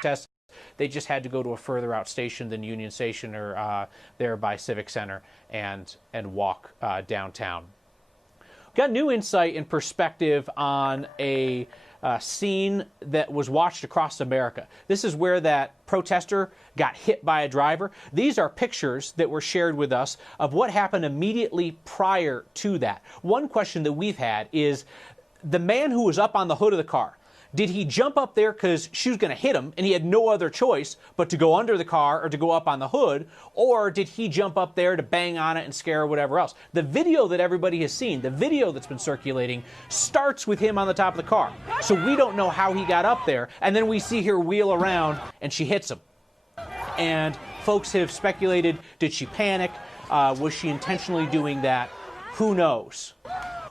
protest. They just had to go to a further out station than Union Station or there by Civic Center and walk downtown. Got new insight and perspective on a scene that was watched across America. This is where that protester got hit by a driver. These are pictures that were shared with us of what happened immediately prior to that. One question that we've had is the man who was up on the hood of the car. Did he jump up there because she was going to hit him and he had no other choice but to go under the car or to go up on the hood? Or did he jump up there to bang on it and scare or whatever else? The video that everybody has seen, the video that's been circulating, starts with him on the top of the car. So we don't know how he got up there. And then we see her wheel around and she hits him. And folks have speculated, did she panic? Was she intentionally doing that? Who knows?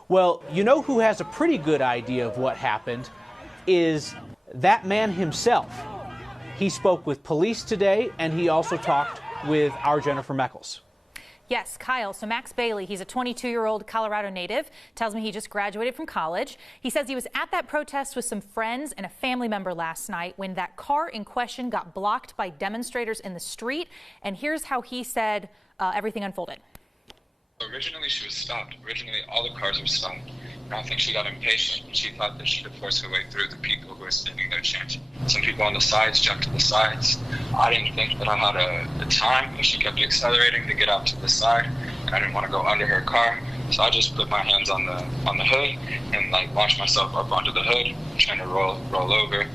Well, you know who has a pretty good idea of what happened? Is that man himself. He spoke with police today, and he also talked with our Jennifer Meckles. Yes, Kyle. So Max Bailey, he's a 22-year-old Colorado native, tells me he just graduated from college. He says he was at that protest with some friends and a family member last night when that car in question got blocked by demonstrators in the street. And here's how he said everything unfolded. Originally, she was stopped. Originally, all the cars were stopped. And I think she got impatient. She thought that she could force her way through the people who were standing there chanting. Some people on the sides jumped to the sides. I didn't think that I had the time, and she kept accelerating to get out to the side. And I didn't want to go under her car, so I just put my hands on the hood and launched myself up onto the hood, trying to roll over.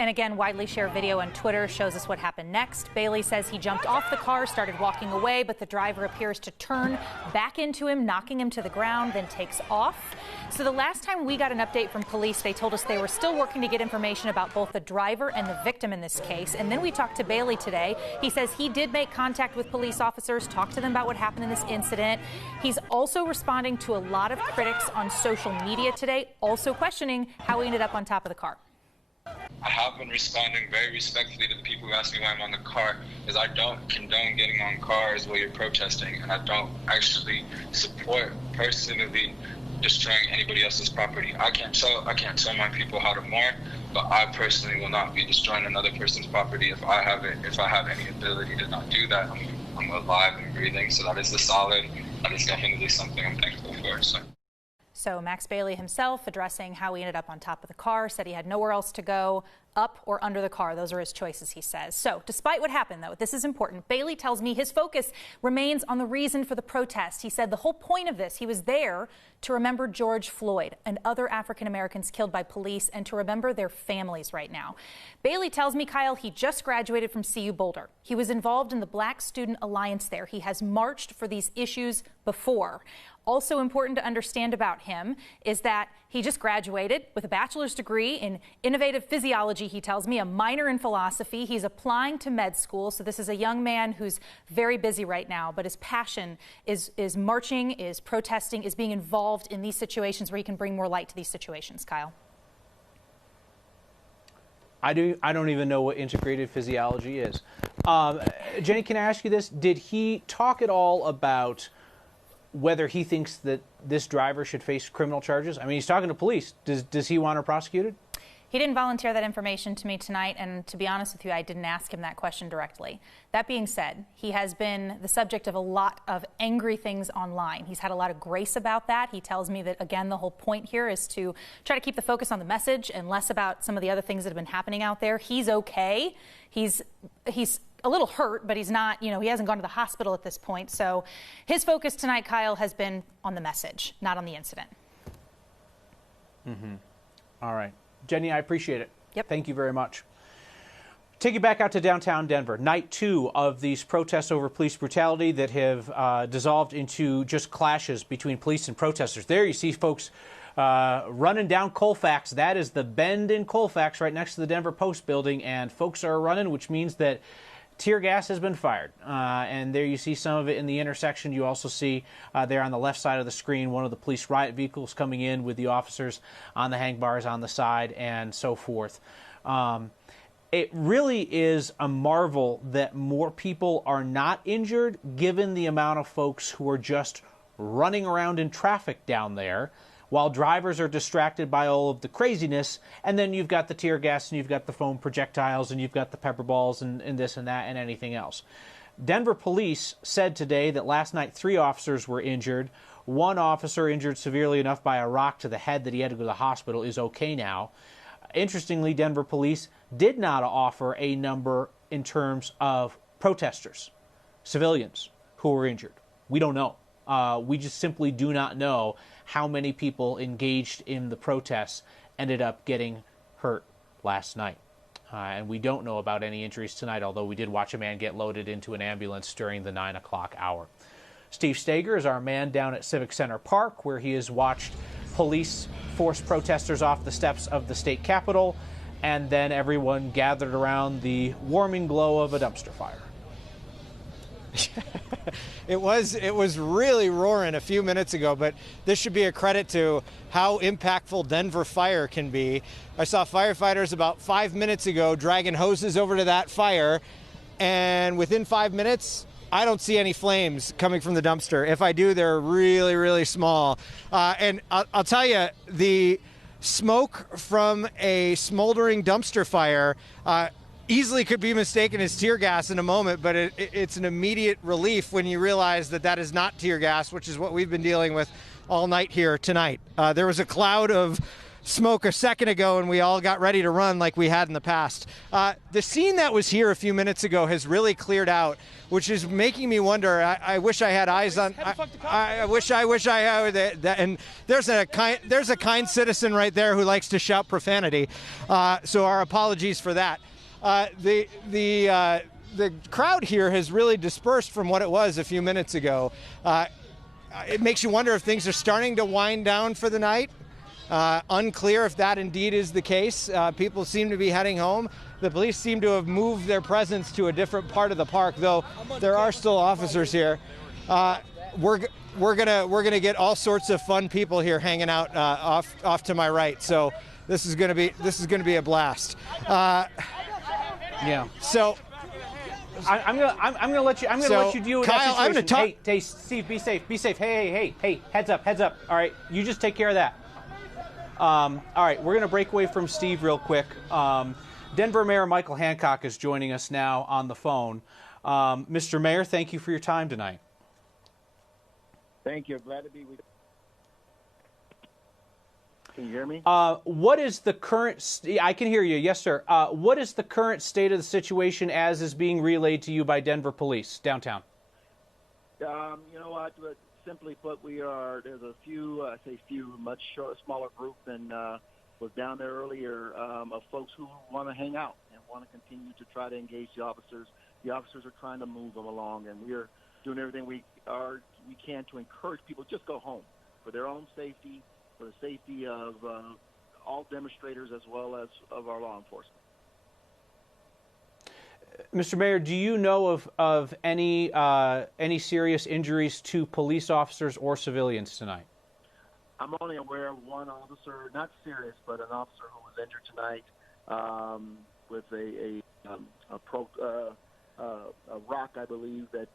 And again, widely shared video on Twitter shows us what happened next. Bailey says he jumped off the car, started walking away, but the driver appears to turn back into him, knocking him to the ground, then takes off. So the last time we got an update from police, they told us they were still working to get information about both the driver and the victim in this case. And then we talked to Bailey today. He says he did make contact with police officers, talk to them about what happened in this incident. He's also responding to a lot of critics on social media today, also questioning how he ended up on top of the car. I have been responding very respectfully to the people who ask me why I'm on the car, because I don't condone getting on cars while you're protesting, and I don't actually support personally destroying anybody else's property. I can't tell my people how to mourn, but I personally will not be destroying another person's property if I have any ability to not do that. I'm alive and breathing, so that is the solid. That is definitely something I'm thankful for. So Max Bailey himself addressing how he ended up on top of the car, said he had nowhere else to go, up or under the car. Those are his choices, he says. So despite what happened, though, this is important. Bailey tells me his focus remains on the reason for the protest. He said the whole point of this, he was there to remember George Floyd and other African Americans killed by police and to remember their families right now. Bailey tells me, Kyle, he just graduated from CU Boulder. He was involved in the Black Student Alliance there. He has marched for these issues before. Also important to understand about him is that he just graduated with a bachelor's degree in innovative physiology, he tells me, a minor in philosophy. He's applying to med school, so this is a young man who's very busy right now, but his passion is marching, is protesting, is being involved in these situations where he can bring more light to these situations. Kyle? I don't even know what integrated physiology is. Jenny, can I ask you this? Did he talk at all about whether he thinks that this driver should face criminal charges? I mean, he's talking to police. Does he want her prosecuted? He didn't volunteer that information to me tonight, and to be honest with you, I didn't ask him that question directly. That being said, he has been the subject of a lot of angry things online. He's had a lot of grace about that. He tells me that, again, the whole point here is to try to keep the focus on the message and less about some of the other things that have been happening out there. He's okay. He's a little hurt, but he's not, he hasn't gone to the hospital at this point. So his focus tonight, Kyle, has been on the message, not on the incident. All right. Jenny, I appreciate it. Yep. Thank you very much. Take you back out to downtown Denver. Night 2 of these protests over police brutality that have dissolved into just clashes between police and protesters. There you see folks running down Colfax. That is the bend in Colfax right next to the Denver Post building, and folks are running, which means that tear gas has been fired. And there you see some of it in the intersection. You also see there on the left side of the screen one of the police riot vehicles coming in with the officers on the hang bars on the side and so forth. It really is a marvel that more people are not injured given the amount of folks who are just running around in traffic down there while drivers are distracted by all of the craziness, and then you've got the tear gas and you've got the foam projectiles and you've got the pepper balls and this and that and anything else. Denver police said today that last night 3 officers were injured. 1 officer, injured severely enough by a rock to the head that he had to go to the hospital, is okay now. Interestingly, Denver police did not offer a number in terms of protesters, civilians who were injured. We don't know. We just simply do not know how many people engaged in the protests ended up getting hurt last night. And we don't know about any injuries tonight, although we did watch a man get loaded into an ambulance during the 9 o'clock hour. Steve Stager is our man down at Civic Center Park, where he has watched police force protesters off the steps of the state capitol, and then everyone gathered around the warming glow of a dumpster fire. It was really roaring a few minutes ago, but this should be a credit to how impactful Denver fire can be. I saw firefighters about 5 minutes ago dragging hoses over to that fire, and within 5 minutes, I don't see any flames coming from the dumpster. If I do, they're really, really small. And I'll tell you, the smoke from a smoldering dumpster fire easily could be mistaken as tear gas in a moment, but it's an immediate relief when you realize that that is not tear gas, which is what we've been dealing with all night here tonight. There was a cloud of smoke a second ago, and we all got ready to run like we had in the past. The scene that was here a few minutes ago has really cleared out, which is making me wonder. I wish I had eyes on. I wish I had that. And there's a kind citizen right there who likes to shout profanity. So our apologies for that. The crowd here has really dispersed from what it was a few minutes ago. It makes you wonder if things are starting to wind down for the night. Unclear if that indeed is the case. People seem to be heading home. The police seem to have moved their presence to a different part of the park, though there are still officers here. We're gonna get all sorts of fun people here hanging out off to my right. So this is gonna be a blast. Yeah. So I'm gonna let you. I'm gonna let you deal with Kyle, that situation. I'm gonna talk. Hey, Steve, be safe. Be safe. Hey. Heads up. All right, you just take care of that. All right, we're gonna break away from Steve real quick. Denver Mayor Michael Hancock is joining us now on the phone. Mr. Mayor, thank you for your time tonight. Thank you. Glad to be with you. Can you hear me? What is the current? I can hear you. Yes, sir. What is the current state of the situation as is being relayed to you by Denver Police downtown? You know what? Simply put, there's a few, much smaller group than was down there earlier of folks who want to hang out and want to continue to try to engage the officers. The officers are trying to move them along, and we are doing everything we can to encourage people just go home for their own safety, for the safety of all demonstrators as well as of our law enforcement. Mr. Mayor, do you know of any serious injuries to police officers or civilians tonight? I'm only aware of one officer, not serious, but an officer who was injured tonight with a rock, I believe, that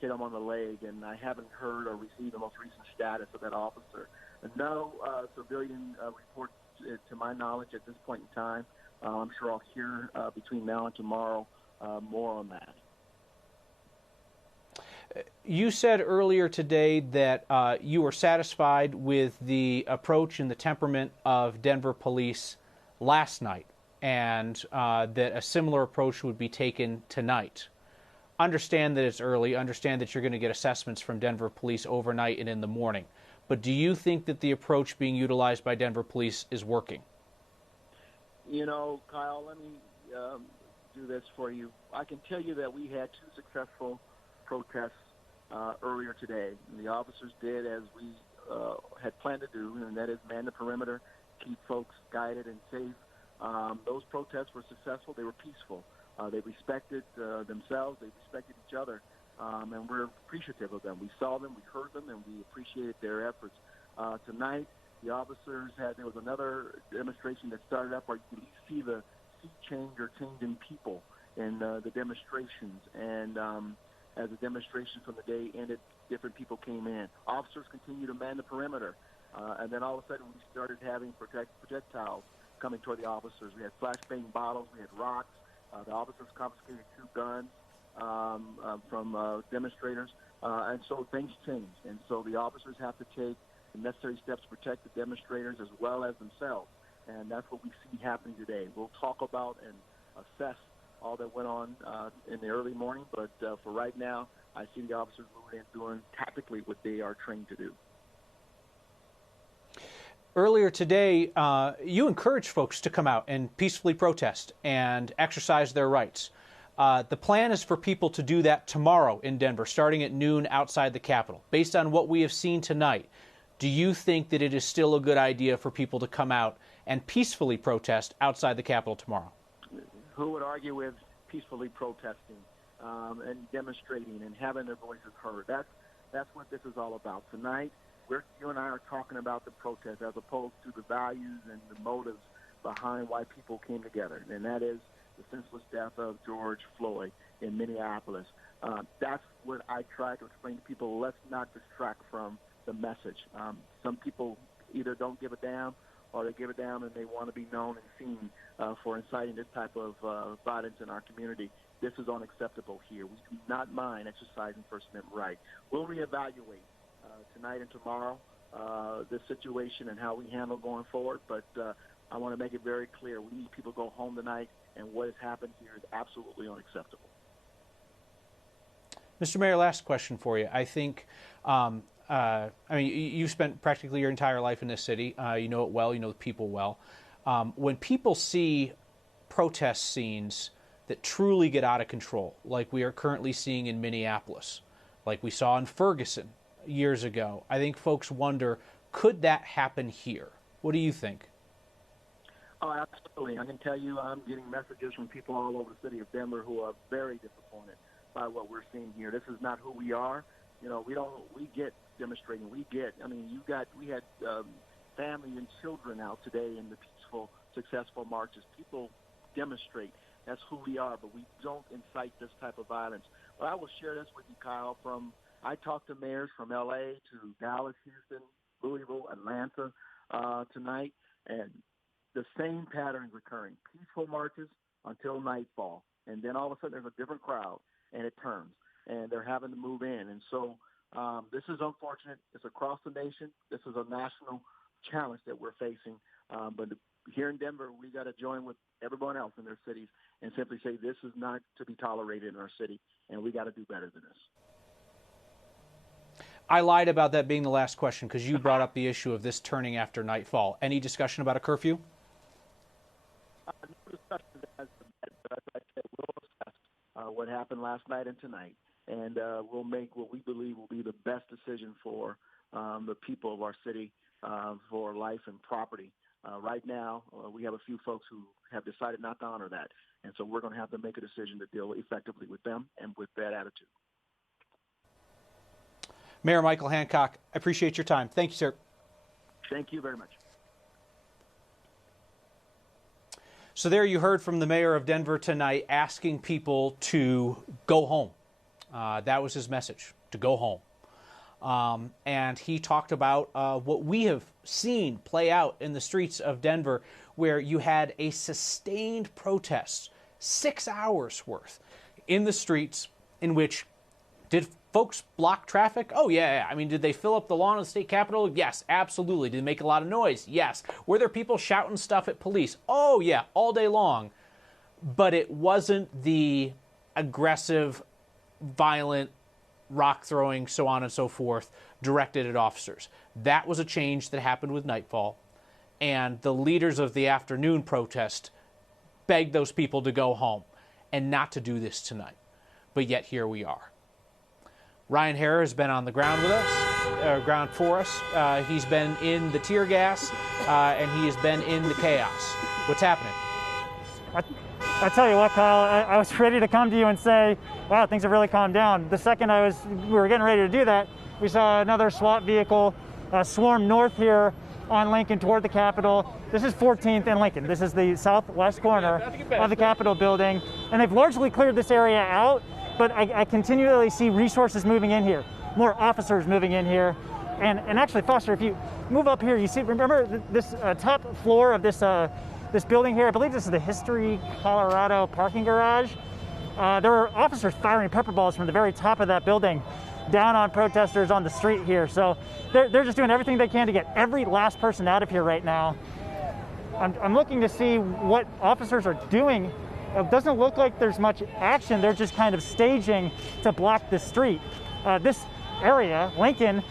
hit him on the leg, and I haven't heard or received the most recent status of that officer. No civilian reports, to my knowledge, at this point in time. I'm sure I'll hear between now and tomorrow more on that. You said earlier today that you were satisfied with the approach and the temperament of Denver police last night, and that a similar approach would be taken tonight. Understand that it's early, understand that you're going to get assessments from Denver police overnight and in the morning, but do you think that the approach being utilized by Denver police is working? You know, Kyle, let me do this for you. I can tell you that we had 2 successful protests earlier today. And the officers did as we had planned to do, and that is man the perimeter, keep folks guided and safe. Those protests were successful. They were peaceful. They respected themselves. They respected each other, and we're appreciative of them. We saw them, we heard them, and we appreciated their efforts. Tonight, the officers there was another demonstration that started up where you could see the sea change or change in people in the demonstrations. And as the demonstration from the day ended, different people came in. Officers continue to man the perimeter. And then all of a sudden we started having projectiles coming toward the officers. We had flashbang bottles, we had rocks. The officers confiscated 2 guns from demonstrators. And so things changed. And so the officers have to take the necessary steps to protect the demonstrators as well as themselves. And that's what we see happening today. We'll talk about and assess all that went on in the early morning, but for right now, I see the officers moving in doing tactically what they are trained to do. Earlier today, you encouraged folks to come out and peacefully protest and exercise their rights. The plan is for people to do that tomorrow in Denver, starting at noon outside the Capitol. Based on what we have seen tonight, do you think that it is still a good idea for people to come out and peacefully protest outside the Capitol tomorrow? Who would argue with peacefully protesting and demonstrating and having their voices heard? That's what this is all about. Tonight, you and I are talking about the protest as opposed to the values and the motives behind why people came together, and that is the senseless death of George Floyd in Minneapolis. That's what I try to explain to people. Let's not distract from the message. Some people either don't give a damn or they give a damn and they want to be known and seen for inciting this type of violence in our community. This is unacceptable here. We do not mind exercising First Amendment right. We'll reevaluate tonight and tomorrow this situation and how we handle going forward, but I want to make it very clear. We need people to go home tonight, and what has happened here is absolutely unacceptable. Mr. Mayor, last question for you. I think, I mean, you've spent practically your entire life in this city. You know it well. You know the people well. When people see protest scenes that truly get out of control, like we are currently seeing in Minneapolis, like we saw in Ferguson years ago, I think folks wonder, could that happen here? What do you think? Oh, absolutely. I can tell you I'm getting messages from people all over the city of Denver who are very disappointed by what we're seeing here. This is not who we are. You know, we get demonstrating. I mean, we had family and children out today in the peaceful, successful marches. People demonstrate. That's who we are, but we don't incite this type of violence. But I will share this with you, Kyle. I talked to mayors from L.A. to Dallas, Houston, Louisville, Atlanta tonight, and the same pattern is recurring. Peaceful marches until nightfall, and then all of a sudden there's a different crowd, and it turns, and they're having to move in. And so this is unfortunate. It's across the nation. This is a national challenge that we're facing. But here in Denver, we got to join with everyone else in their cities and simply say this is not to be tolerated in our city, and we got to do better than this. I lied about that being the last question because you brought up the issue of this turning after nightfall. Any discussion about a curfew? No discussion as but as I said, we'll assess what happened last night and tonight, and we'll make what we believe will be the best decision for the people of our city for life and property. Right now, we have a few folks who have decided not to honor that, and so we're going to have to make a decision to deal effectively with them and with that attitude. Mayor Michael Hancock, I appreciate your time. Thank you, sir. Thank you very much. So there you heard from the mayor of Denver tonight asking people to go home. That was his message, to go home. And he talked about what we have seen play out in the streets of Denver, where you had a sustained protest, 6 hours worth, in the streets, in which did folks block traffic? Oh, yeah. I mean, did they fill up the lawn of the state capitol? Yes, absolutely. Did they make a lot of noise? Yes. Were there people shouting stuff at police? Oh, yeah, all day long. But it wasn't the aggressive, violent, rock throwing, so on and so forth, directed at officers. That was a change that happened with nightfall. And the leaders of the afternoon protest begged those people to go home and not to do this tonight. But yet here we are. Ryan Hare has been on the ground with us, ground for us. He's been in the tear gas, and he has been in the chaos. What's happening? I tell you what, Kyle, I was ready to come to you and say, wow, things have really calmed down. The second we were getting ready to do that, we saw another SWAT vehicle swarm north here on Lincoln toward the Capitol. This is 14th and Lincoln. This is the southwest corner of the Capitol building. And they've largely cleared this area out, but I continually see resources moving in here, more officers moving in here. And actually, Foster, if you move up here, you see, remember this top floor of this this building here? I believe this is the History Colorado parking garage. There were officers firing pepper balls from the very top of that building down on protesters on the street here. So they're just doing everything they can to get every last person out of here right now. I'm looking to see what officers are doing. It doesn't look like there's much action. They're just kind of staging to block the street. This area, Lincoln,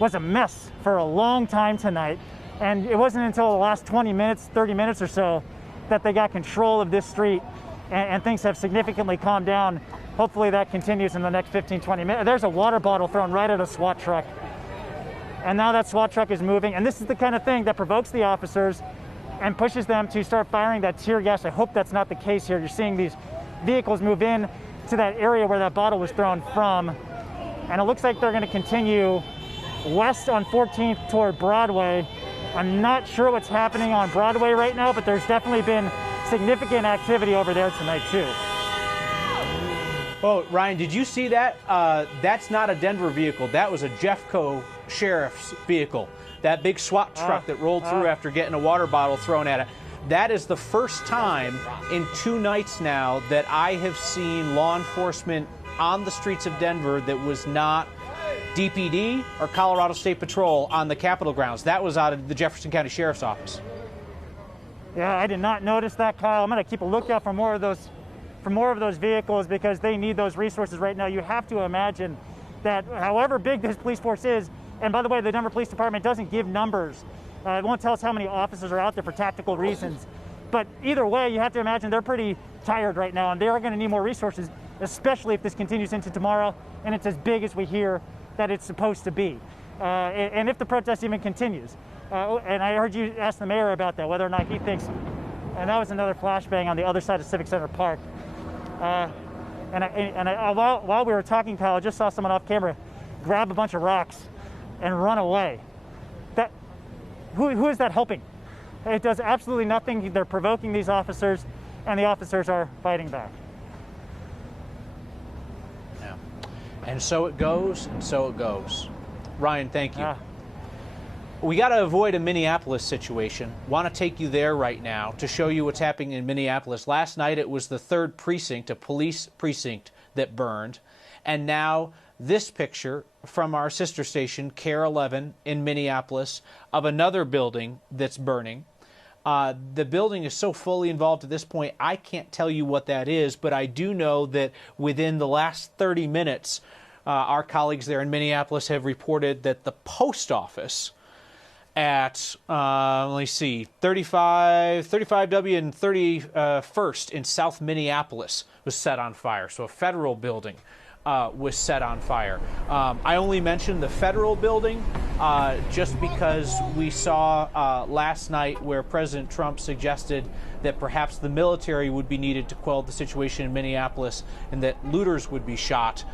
was a mess for a long time tonight. And it wasn't until the last 20 minutes, 30 minutes or so that they got control of this street and things have significantly calmed down. Hopefully that continues in the next 15, 20 minutes. There's a water bottle thrown right at a SWAT truck. And now that SWAT truck is moving. And this is the kind of thing that provokes the officers and pushes them to start firing that tear gas. I hope that's not the case here. You're seeing these vehicles move in to that area where that bottle was thrown from. And it looks like they're going to continue west on 14th toward Broadway. I'm not sure what's happening on Broadway right now, but there's definitely been significant activity over there tonight too. Oh, Ryan, did you see that? That's not a Denver vehicle. That was a Jeffco sheriff's vehicle. That big SWAT truck that rolled through after getting a water bottle thrown at it. That is the first time in 2 nights now that I have seen law enforcement on the streets of Denver that was not DPD or Colorado State Patrol on the Capitol grounds. That was out of the Jefferson County Sheriff's Office. Yeah, I did not notice that, Kyle. I'm going to keep a lookout for more of those vehicles because they need those resources right now. You have to imagine that however big this police force is, and by the way, the Denver Police Department doesn't give numbers. It won't tell us how many officers are out there for tactical reasons. But either way, you have to imagine they're pretty tired right now, and they are going to need more resources, especially if this continues into tomorrow, and it's as big as we hear that it's supposed to be. And if the protest even continues. And I heard you ask the mayor about that, whether or not he thinks, and that was another flashbang on the other side of Civic Center Park. While we were talking, Kyle, I just saw someone off camera grab a bunch of rocks and run away. Who is that helping? It does absolutely nothing. They're provoking these officers, and the officers are fighting back. Yeah. And so it goes, and so it goes. Ryan, thank you. We got to avoid a Minneapolis situation. Want to take you there right now to show you what's happening in Minneapolis. Last night it was the 3rd precinct, a police precinct, that burned. And now this picture from our sister station, KARE 11 in Minneapolis, of another building that's burning. The building is so fully involved at this point, I can't tell you what that is, but I do know that within the last 30 minutes, our colleagues there in Minneapolis have reported that the post office at, let me see, 35W and 31st in South Minneapolis was set on fire. So a federal building was set on fire. I only mentioned the federal building just because we saw last night where President Trump suggested that perhaps the military would be needed to quell the situation in Minneapolis and that looters would be shot.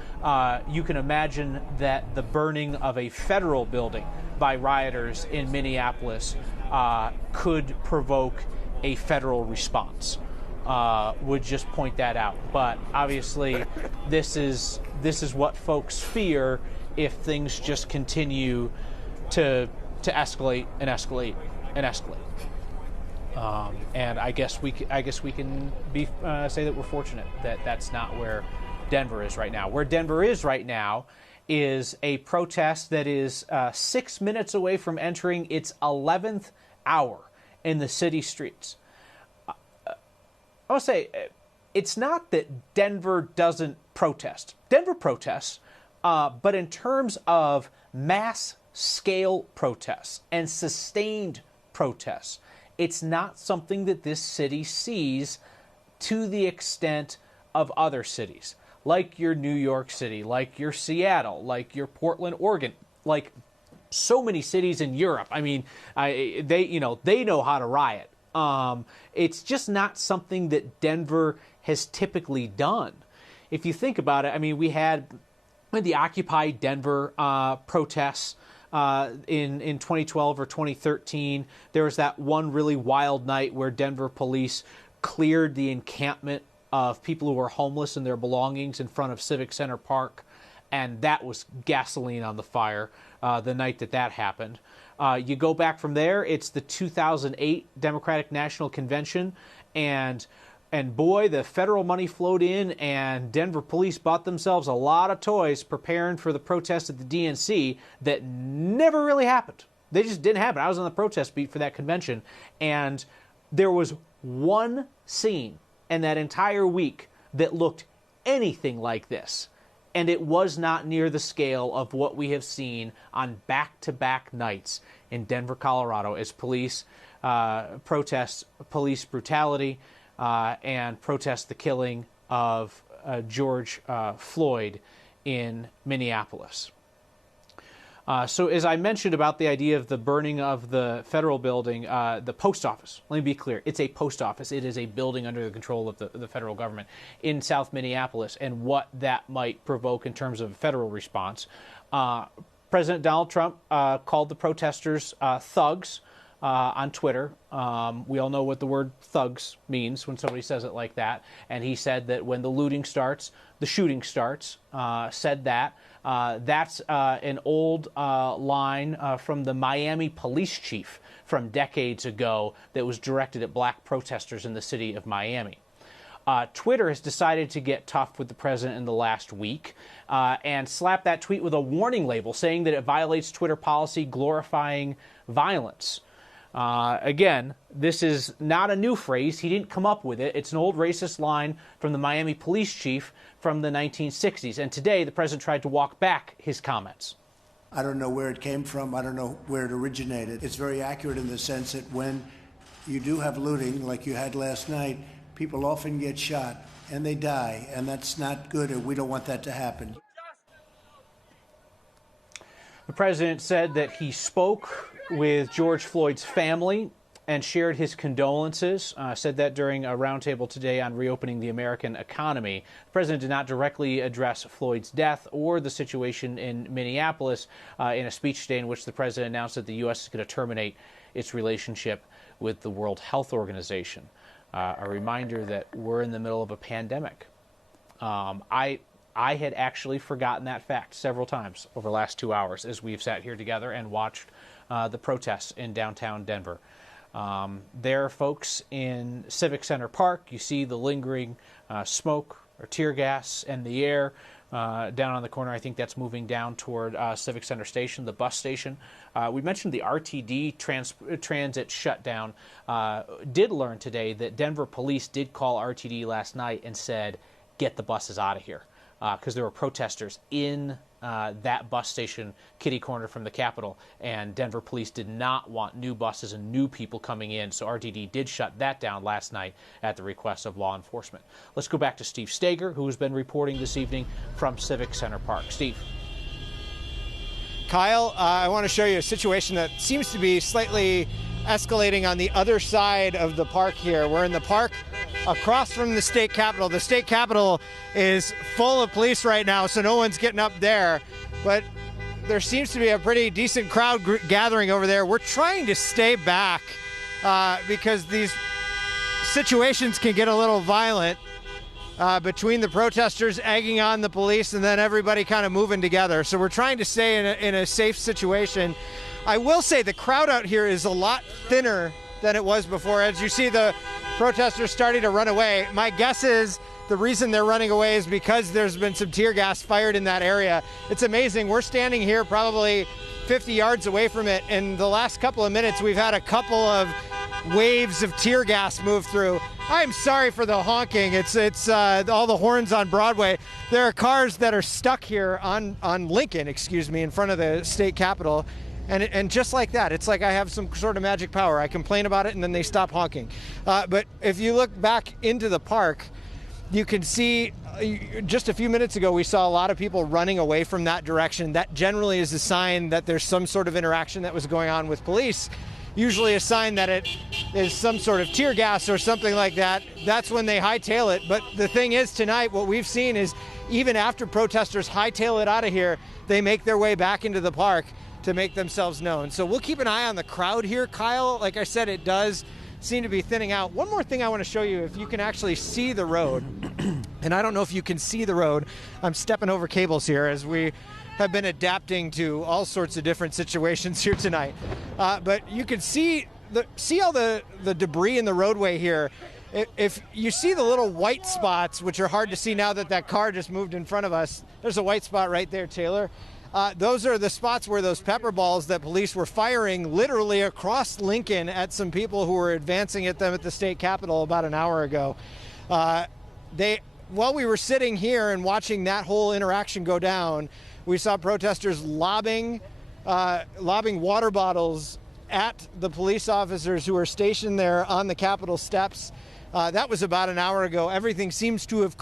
You can imagine that the burning of a federal building by rioters in Minneapolis could provoke a federal response. Would just point that out. But obviously, this is what folks fear if things just continue to escalate and escalate and escalate. And I guess we can say that we're fortunate that that's not where Denver is right now. Where Denver is right now is a protest that is 6 minutes away from entering its 11th hour in the city streets. I want to say, it's not that Denver doesn't protest. Denver protests, but in terms of mass-scale protests and sustained protests, it's not something that this city sees to the extent of other cities, like your New York City, like your Seattle, like your Portland, Oregon, like so many cities in Europe. I mean, they know how to riot. It's just not something that Denver has typically done. If you think about it, I mean, we had the Occupy Denver protests in 2012 or 2013. There was that one really wild night where Denver police cleared the encampment of people who were homeless and their belongings in front of Civic Center Park. and that was gasoline on the fire the night that happened. You go back from there, it's the 2008 Democratic National Convention, and boy, the federal money flowed in, and Denver police bought themselves a lot of toys preparing for the protest at the DNC that never really happened. They just didn't happen. I was on the protest beat for that convention, and there was one scene in that entire week that looked anything like this, and it was not near the scale of what we have seen on back-to-back nights in Denver, Colorado, as police protest police brutality and protest the killing of George Floyd in Minneapolis. So as I mentioned about the idea of the burning of the federal building, the post office, let me be clear, it's a post office. It is a building under the control of the federal government in South Minneapolis, and what that might provoke in terms of a federal response. President Donald Trump called the protesters thugs on Twitter. We all know what the word thugs means when somebody says it like that. And he said that when the looting starts, the shooting starts, said that. That's an old line from the Miami police chief from decades ago that was directed at black protesters in the city of Miami. Twitter has decided to get tough with the president in the last week and slap that tweet with a warning label saying that it violates Twitter policy glorifying violence. Again, this is not a new phrase. He didn't come up with it. It's an old racist line from the Miami police chief from the 1960s. And today, the president tried to walk back his comments. I don't know where it came from. I don't know where it originated. It's very accurate in the sense that when you do have looting, like you had last night, people often get shot and they die. And that's not good, and we don't want that to happen. The president said that he spoke with George Floyd's family and shared his condolences, said that during a roundtable today on reopening the American economy. The president did not directly address Floyd's death or the situation in Minneapolis in a speech today in which the president announced that the U.S. is going to terminate its relationship with the World Health Organization. A reminder that we're in the middle of a pandemic. I had actually forgotten that fact several times over the last 2 hours as we've sat here together and watched the protests in downtown Denver. There are folks in Civic Center Park. You see the lingering smoke or tear gas in the air down on the corner. I think that's moving down toward Civic Center Station, the bus station. We mentioned the RTD transit shutdown. Did learn today that Denver police did call RTD last night and said, get the buses out of here. Because there were protesters in that bus station kitty corner from the Capitol, and Denver police did not want new buses and new people coming in, so RTD did shut that down last night at the request of law enforcement. Let's go back to Steve Stager, who has been reporting this evening from Civic Center Park. Steve. Kyle, I want to show you a situation that seems to be slightly escalating on the other side of the park here. We're in the park across from the state capitol. The state capitol is full of police right now, so no one's getting up there. But there seems to be a pretty decent crowd gathering over there. We're trying to stay back because these situations can get a little violent between the protesters egging on the police and then everybody kind of moving together. So we're trying to stay in a safe situation. I will say the crowd out here is a lot thinner than it was before. As you see, the protesters starting to run away. My guess is the reason they're running away is because there's been some tear gas fired in that area. It's amazing. We're standing here probably 50 yards away from it. In the last couple of minutes, we've had a couple of waves of tear gas move through. I'm sorry for the honking. It's all the horns on Broadway. There are cars that are stuck here on Lincoln, in front of the state capitol. And just like that, it's like I have some sort of magic power. I complain about it and then they stop honking. But if you look back into the park, you can see just a few minutes ago we saw a lot of people running away from that direction. That generally is a sign that there's some sort of interaction that was going on with police. Usually a sign that it is some sort of tear gas or something like that. That's when they hightail it. But the thing is, tonight what we've seen is even after protesters hightail it out of here, they make their way back into the park to make themselves known. So we'll keep an eye on the crowd here, Kyle. Like I said, it does seem to be thinning out. One more thing I want to show you, if you can actually see the road, and I don't know if you can see the road. I'm stepping over cables here as we have been adapting to all sorts of different situations here tonight. But you can see all the debris in the roadway here. If you see the little white spots, which are hard to see now that car just moved in front of us, there's a white spot right there, Taylor. Those are the spots where those pepper balls that police were firing literally across Lincoln at some people who were advancing at them at the state capitol about an hour ago. While we were sitting here and watching that whole interaction go down, we saw protesters lobbing water bottles at the police officers who were stationed there on the Capitol steps. That was about an hour ago. Everything seems to have